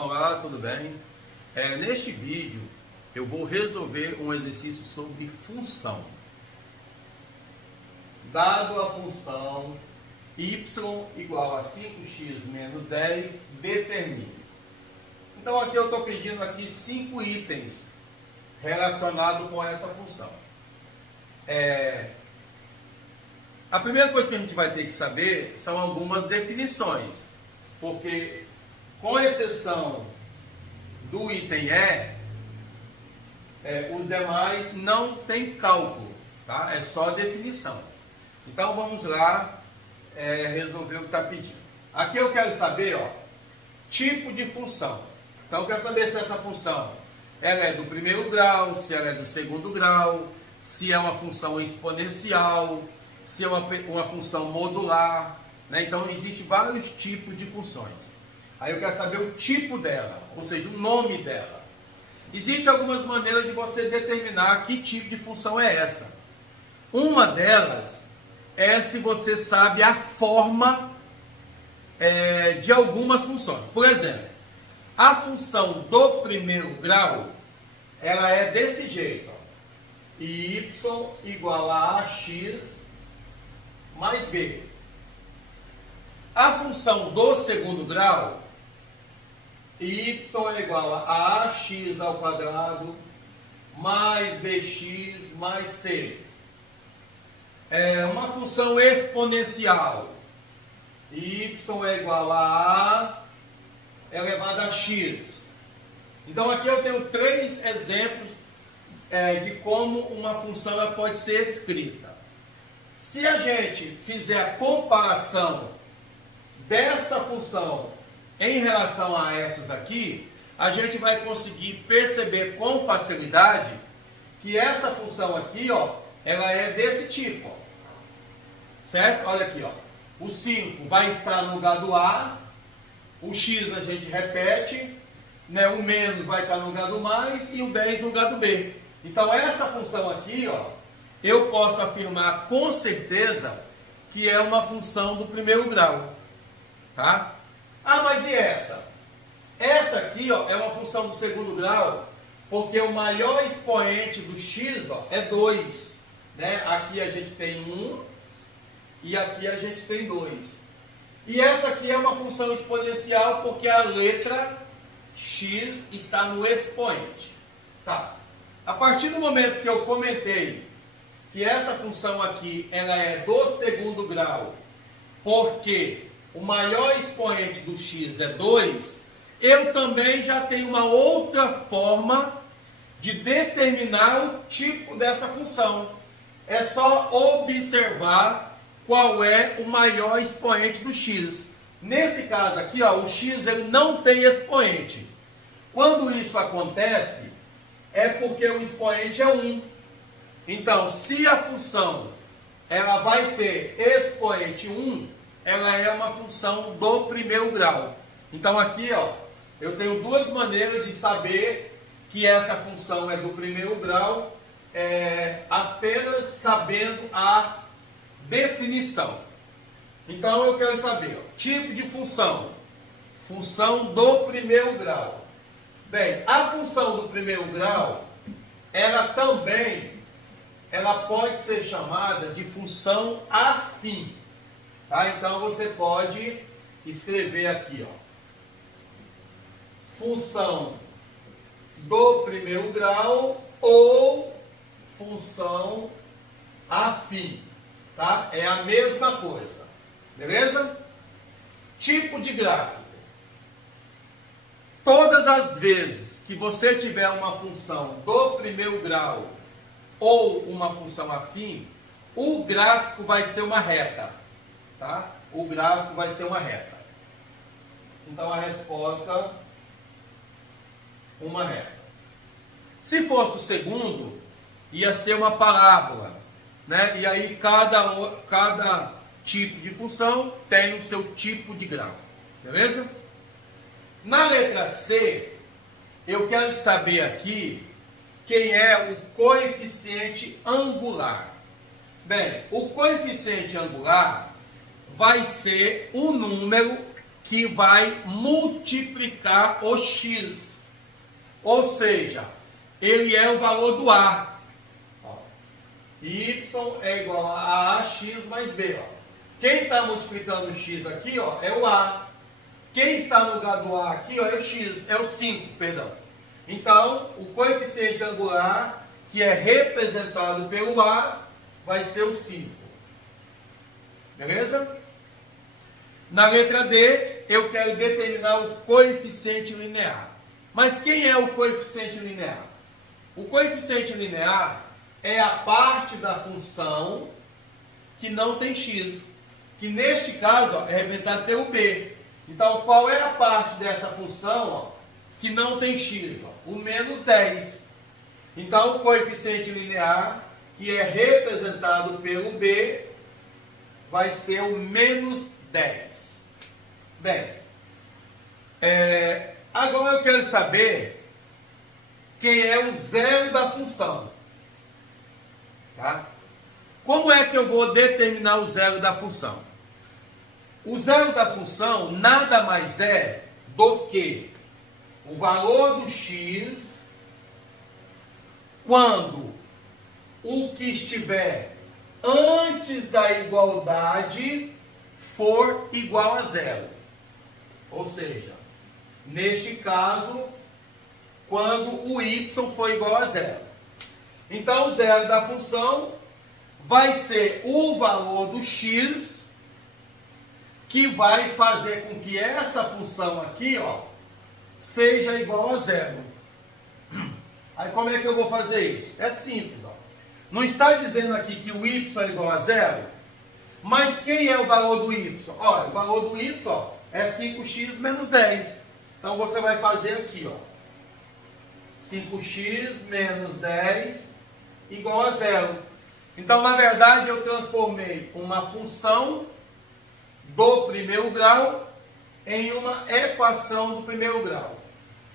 Olá, tudo bem? Neste vídeo eu vou resolver um exercício sobre função. Dado a função y igual a 5x menos 10, determine. Então aqui eu estou pedindo aqui 5 itens relacionados com essa função. A primeira coisa que a gente vai ter que saber são algumas definições, porque com exceção do item os demais não tem cálculo, tá? É só definição. Então vamos lá resolver o que está pedindo. Aqui eu quero saber, tipo de função. Então eu quero saber se essa função ela é do primeiro grau, se ela é do segundo grau, se é uma função exponencial, se é uma função modular, né? Então existem vários tipos de funções. Aí eu quero saber o tipo dela, ou seja, o nome dela. Existem algumas maneiras de você determinar que tipo de função é essa. Uma delas é se você sabe a forma de algumas funções. Por exemplo, a função do primeiro grau, ela é desse jeito. Y igual a ax mais b. A função do segundo grau, y é igual a ax ao quadrado mais bx mais c. É uma função exponencial, y é igual a elevado a x. Então aqui eu tenho 3 exemplos de como uma função ela pode ser escrita. Se a gente fizer a comparação desta função em relação a essas aqui, a gente vai conseguir perceber com facilidade que essa função aqui, ela é desse tipo, certo? Olha aqui, o 5 vai estar no lugar do A, o x a gente repete, né? O menos vai estar no lugar do mais e o 10 no lugar do B. Então essa função aqui, eu posso afirmar com certeza que é uma função do primeiro grau, tá? Ah, mas e essa? Essa aqui, é uma função do segundo grau, porque o maior expoente do x, é 2, né? Aqui a gente tem 1 e aqui a gente tem 2. E essa aqui é uma função exponencial porque a letra x está no expoente. Tá? A partir do momento que eu comentei que essa função aqui ela é do segundo grau, porque o maior expoente do x é 2, eu também já tenho uma outra forma de determinar o tipo dessa função. É só observar qual é o maior expoente do x. Nesse caso aqui, o x ele não tem expoente. Quando isso acontece, é porque o expoente é 1. Então, se a função ela vai ter expoente 1, ela é uma função do primeiro grau. Então aqui, eu tenho 2 maneiras de saber que essa função é do primeiro grau, apenas sabendo a definição. Então eu quero saber, tipo de função. Função do primeiro grau. Bem, a função do primeiro grau, ela pode ser chamada de função afim. Tá? Então você pode escrever aqui, função do primeiro grau ou função afim. Tá? É a mesma coisa. Beleza? Tipo de gráfico. Todas as vezes que você tiver uma função do primeiro grau ou uma função afim, o gráfico vai ser uma reta. Tá? O gráfico vai ser uma reta. Então a resposta, uma reta. Se fosse o segundo, ia ser uma parábola, né? E aí cada tipo de função tem o seu tipo de gráfico. Beleza? Na letra C, eu quero saber aqui quem é o coeficiente angular. Bem, o coeficiente angular vai ser o número que vai multiplicar o x. Ou seja, ele é o valor do A. Ó, y é igual a ax mais b. Ó. Quem está multiplicando o x aqui, ó, é o A. Quem está no lugar do A aqui, ó, é o x, é o 5, perdão. Então, o coeficiente angular, que é representado pelo A, vai ser o 5. Beleza? Na letra D, eu quero determinar o coeficiente linear. Mas quem é o coeficiente linear? O coeficiente linear é a parte da função que não tem x, que neste caso ó, é representado pelo b. Então, qual é a parte dessa função ó, que não tem x? Ó? O menos 10. Então, o coeficiente linear, que é representado pelo b, vai ser o menos 10. Bem, agora eu quero saber quem é o zero da função. Tá? Como é que eu vou determinar o zero da função? O zero da função nada mais é do que o valor do x quando o que estiver antes da igualdade for igual a zero. Ou seja, neste caso, quando o y for igual a zero. Então, o zero da função vai ser o valor do x que vai fazer com que essa função aqui, ó, seja igual a zero. Aí, como é que eu vou fazer isso? É simples, ó. Não está dizendo aqui que o y é igual a zero, mas quem é o valor do y? Olha, o valor do y ó, é 5x menos 10. Então, você vai fazer aqui, ó, 5x menos 10 igual a zero. Então, na verdade, eu transformei uma função do primeiro grau em uma equação do primeiro grau.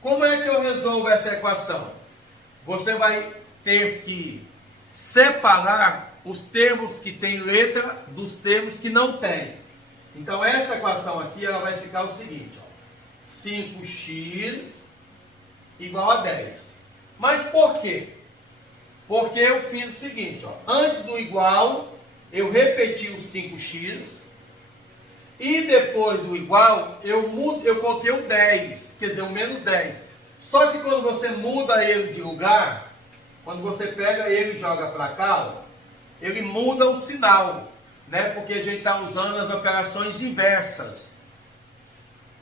Como é que eu resolvo essa equação? Você vai ter que separar os termos que têm letra dos termos que não têm. Então, essa equação aqui ela vai ficar o seguinte, ó, 5x igual a 10. Mas por quê? Porque eu fiz o seguinte, ó, antes do igual, eu repeti o 5x, e depois do igual, eu coloquei o 10, quer dizer, o menos 10. Só que quando você muda ele de lugar, quando você pega ele e joga para cá, ó, ele muda o sinal, né? Porque a gente está usando as operações inversas.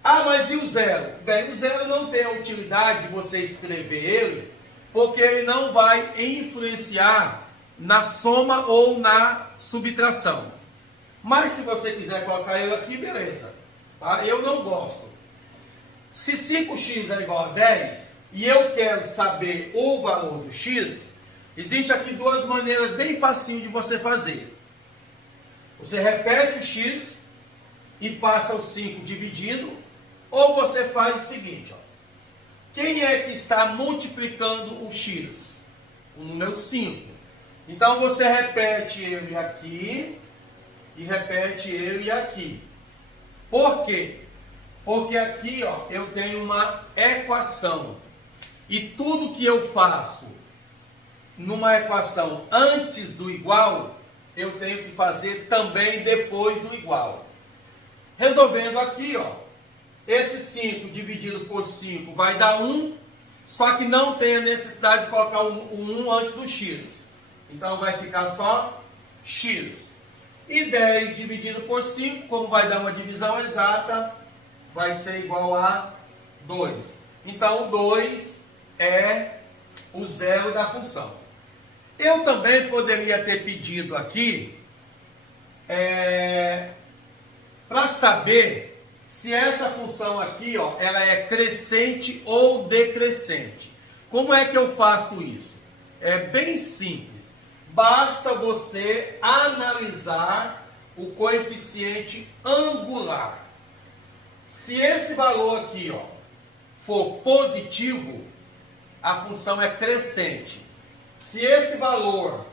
Ah, mas e o zero? Bem, o zero não tem a utilidade de você escrever ele, porque ele não vai influenciar na soma ou na subtração. Mas se você quiser colocar ele aqui, beleza. Tá? Eu não gosto. Se 5x é igual a 10 e eu quero saber o valor do x, existe aqui duas maneiras bem facinho de você fazer. Você repete o x e passa o 5 dividindo, ou você faz o seguinte, ó. Quem é que está multiplicando o x? O número 5. Então você repete ele aqui e repete ele aqui. Por quê? Porque aqui ó, eu tenho uma equação. E tudo que eu faço numa equação antes do igual, eu tenho que fazer também depois do igual. Resolvendo aqui, ó, esse 5 dividido por 5 vai dar 1, só que não tem a necessidade de colocar o 1 antes do x. Então vai ficar só x. E 10 dividido por 5, como vai dar uma divisão exata, vai ser igual a 2. Então, 2 é o zero da função. Eu também poderia ter pedido aqui, para saber se essa função aqui, ó, ela é crescente ou decrescente. Como é que eu faço isso? É bem simples. Basta você analisar o coeficiente angular. Se esse valor aqui, ó, for positivo, a função é crescente. Se esse valor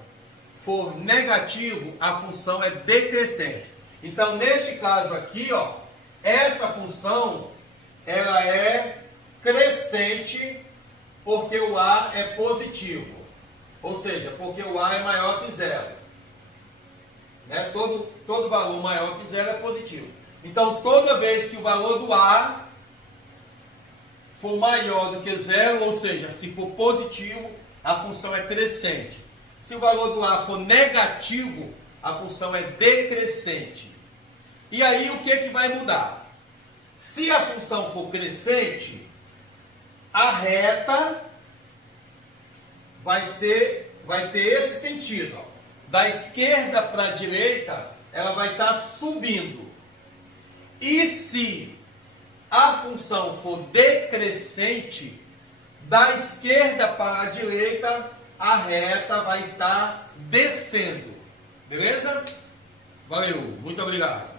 for negativo, a função é decrescente. Então, neste caso aqui, ó, essa função ela é crescente porque o A é positivo. Ou seja, porque o A é maior que zero. Né? Todo valor maior que zero é positivo. Então, toda vez que o valor do A for maior do que zero, ou seja, se for positivo, a função é crescente. Se o valor do A for negativo, a função é decrescente. E aí, o que vai mudar? Se a função for crescente, a reta vai ter esse sentido. Ó. Da esquerda para a direita, ela vai estar subindo. E se a função for decrescente, da esquerda para a direita, a reta vai estar descendo. Beleza? Valeu, muito obrigado.